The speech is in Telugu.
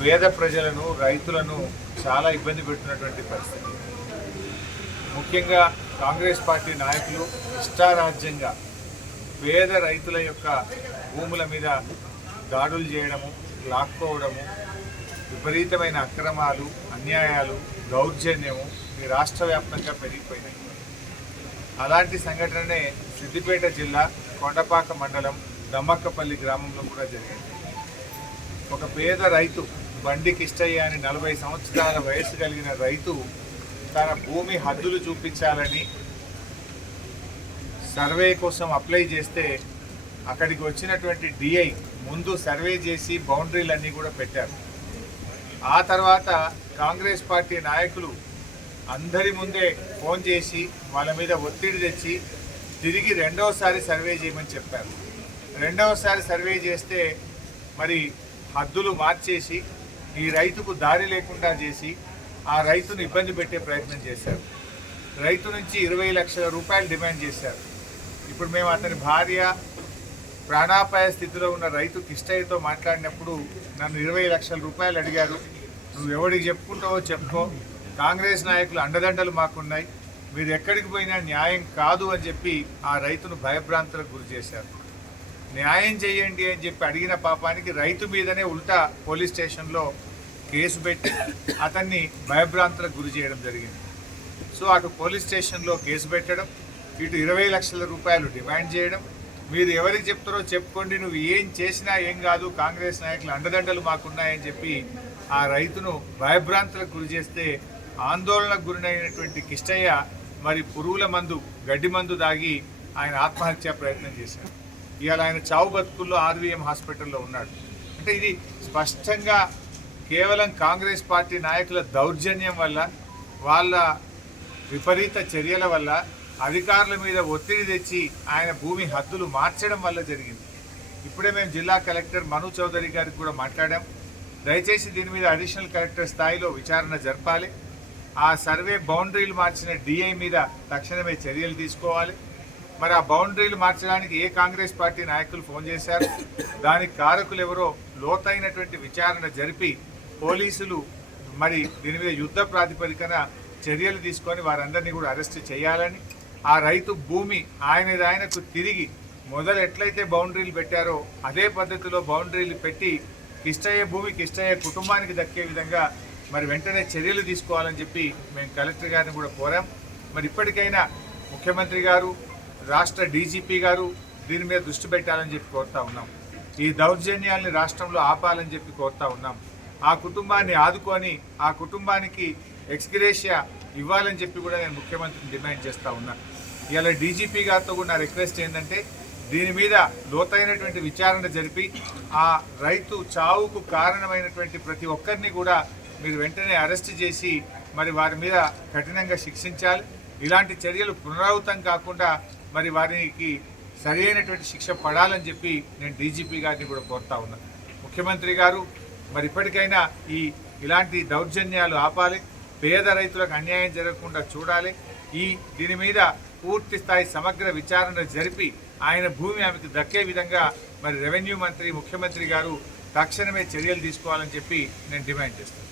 పేద ప్రజలను రైతులను చాలా ఇబ్బంది పెడుతున్నటువంటి పరిస్థితి. ముఖ్యంగా కాంగ్రెస్ పార్టీ నాయకులు ఇష్టారాజ్యంగా పేద రైతుల యొక్క భూముల మీద దాడులు చేయడము, లాక్కోవడము, విపరీతమైన అక్రమాలు, అన్యాయాలు, దౌర్జన్యము ఈ రాష్ట్ర వ్యాప్తంగా పెరిగిపోయినాయి. అలాంటి సంఘటననే సిద్దిపేట జిల్లా కొండపాక మండలం దమ్మక్కపల్లి గ్రామంలో కూడా జరిగింది. ఒక పేద రైతు బండి కిష్టయ్య అని 40 సంవత్సరాల వయసు కలిగిన రైతు తన భూమి హద్దులు చూపించాలని సర్వే కోసం అప్లై చేస్తే అక్కడికి వచ్చినటువంటి డిఐ ముందు సర్వే చేసి బౌండరీలన్నీ కూడా పెట్టారు. ఆ తర్వాత కాంగ్రెస్ పార్టీ నాయకులు అందరి ముందే ఫోన్ చేసి వాళ్ళ మీద ఒత్తిడి తెచ్చి తిరిగి రెండవసారి సర్వే చేయమని చెప్పారు. రెండవసారి సర్వే చేస్తే మరి హద్దులు మార్చేసి ఈ రైతుకు దారి లేకుండా చేసి ఆ రైతును ఇబ్బంది పెట్టే ప్రయత్నం చేశారు. రైతు నుంచి 20 లక్షల రూపాయలు డిమాండ్ చేశారు. ఇప్పుడు మేము అతని భార్య ప్రాణాపాయ స్థితిలో ఉన్న రైతు కిష్టయ్యతో మాట్లాడినప్పుడు నన్ను 20 లక్షల రూపాయలు అడిగారు. నువ్వు ఎవరికి చెప్పుకుంటావో చెప్పుకో, కాంగ్రెస్ నాయకులు అండదండలు మాకున్నాయి, మీరు ఎక్కడికి పోయినా న్యాయం కాదు అని చెప్పి ఆ రైతును భయభ్రాంతులకు గురి చేశారు. న్యాయం చేయండి అని చెప్పి అడిగిన పాపానికి రైతు మీదనే ఉల్టా పోలీస్ స్టేషన్లో కేసు పెట్టి అతన్ని భయభ్రాంతులకు గురి చేయడం జరిగింది. సో అటు పోలీస్ స్టేషన్లో కేసు పెట్టడం, ఇటు 20 లక్షల రూపాయలు డిమాండ్ చేయడం, మీరు ఎవరికి చెప్తారో చెప్పుకోండి, నువ్వు ఏం చేసినా ఏం కాదు, కాంగ్రెస్ నాయకులు అండదండలు మాకున్నాయని చెప్పి ఆ రైతును భయభ్రాంతులకు గురి చేస్తే ఆందోళనకు గురైనటువంటి కిష్టయ్య మరి పురుగుల మందు, గడ్డి మందు దాగి ఆయన ఆత్మహత్యా ప్రయత్నం చేశారు. ఇవాళ ఆయన చావు బతుకుల్లో ఆర్వీఎం హాస్పిటల్లో ఉన్నాడు. అంటే ఇది స్పష్టంగా కేవలం కాంగ్రెస్ పార్టీ నాయకుల దౌర్జన్యం వల్ల, వాళ్ళ విపరీత చర్యల వల్ల, అధికారుల మీద ఒత్తిడి తెచ్చి ఆయన భూమి హద్దులు మార్చడం వల్ల జరిగింది. ఇప్పుడే మేము జిల్లా కలెక్టర్ మను చౌదరి గారికి కూడా మాట్లాడాం. దయచేసి దీని మీద అడిషనల్ కలెక్టర్ స్థాయిలో విచారణ జరపాలి. ఆ సర్వే బౌండరీలు మార్చిన డిఐ మీద తక్షణమే చర్యలు తీసుకోవాలి. మరి ఆ బౌండరీలు మార్చడానికి ఏ కాంగ్రెస్ పార్టీ నాయకులు ఫోన్ చేశారు, దానికి కారకులు ఎవరో లోతైనటువంటి విచారణ జరిపి పోలీసులు మరి దీని మీద యుద్ధ ప్రాతిపదికన చర్యలు తీసుకొని వారందరినీ కూడా అరెస్ట్ చేయాలని, ఆ రైతు భూమి ఆయనకు తిరిగి మొదలు ఎట్లయితే బౌండరీలు పెట్టారో అదే పద్ధతిలో బౌండరీలు పెట్టి కిష్టయ్య భూమి కిష్టయ్య కుటుంబానికి దక్కే విధంగా మరి వెంటనే చర్యలు తీసుకోవాలని చెప్పి మేము కలెక్టర్ గారిని కూడా కోరాం. మరి ఇప్పటికైనా ముఖ్యమంత్రి గారు, రాష్ట్ర డీజీపీ గారు దీని మీద దృష్టి పెట్టాలని చెప్పి కోరుతా ఉన్నాం. ఈ దౌర్జన్యాల్ని రాష్ట్రంలో ఆపాలని చెప్పి కోరుతా ఉన్నాం. ఆ కుటుంబాన్ని ఆదుకొని ఆ కుటుంబానికి ఎక్స్గ్రేషియా ఇవ్వాలని చెప్పి కూడా నేను ముఖ్యమంత్రిని డిమాండ్ చేస్తూ ఉన్నాను. ఇలా డీజీపీ గారితో కూడా నా రిక్వెస్ట్ ఏంటంటే దీని మీద లోతైనటువంటి విచారణ జరిపి ఆ రైతు చావుకు కారణమైనటువంటి ప్రతి ఒక్కరిని కూడా మీరు వెంటనే అరెస్ట్ చేసి మరి వారి మీద కఠినంగా శిక్షించాలి. ఇలాంటి చర్యలు పునరావృతం కాకుండా మరి వారికి సరైనటువంటి శిక్ష పడాలని చెప్పి నేను డీజీపీ గారిని కూడా కోరుతా ఉన్నాను. ముఖ్యమంత్రి గారు మరి ఇప్పటికైనా ఇలాంటి దౌర్జన్యాలు ఆపాలి, పేద రైతులకు అన్యాయం జరగకుండా చూడాలి. దీని మీద పూర్తి స్థాయి సమగ్ర విచారణ జరిపి ఆయన భూమి ఆమెకు దక్కే విధంగా మరి రెవెన్యూ మంత్రి, ముఖ్యమంత్రి గారు తక్షణమే చర్యలు తీసుకోవాలని చెప్పి నేను డిమాండ్ చేస్తాను.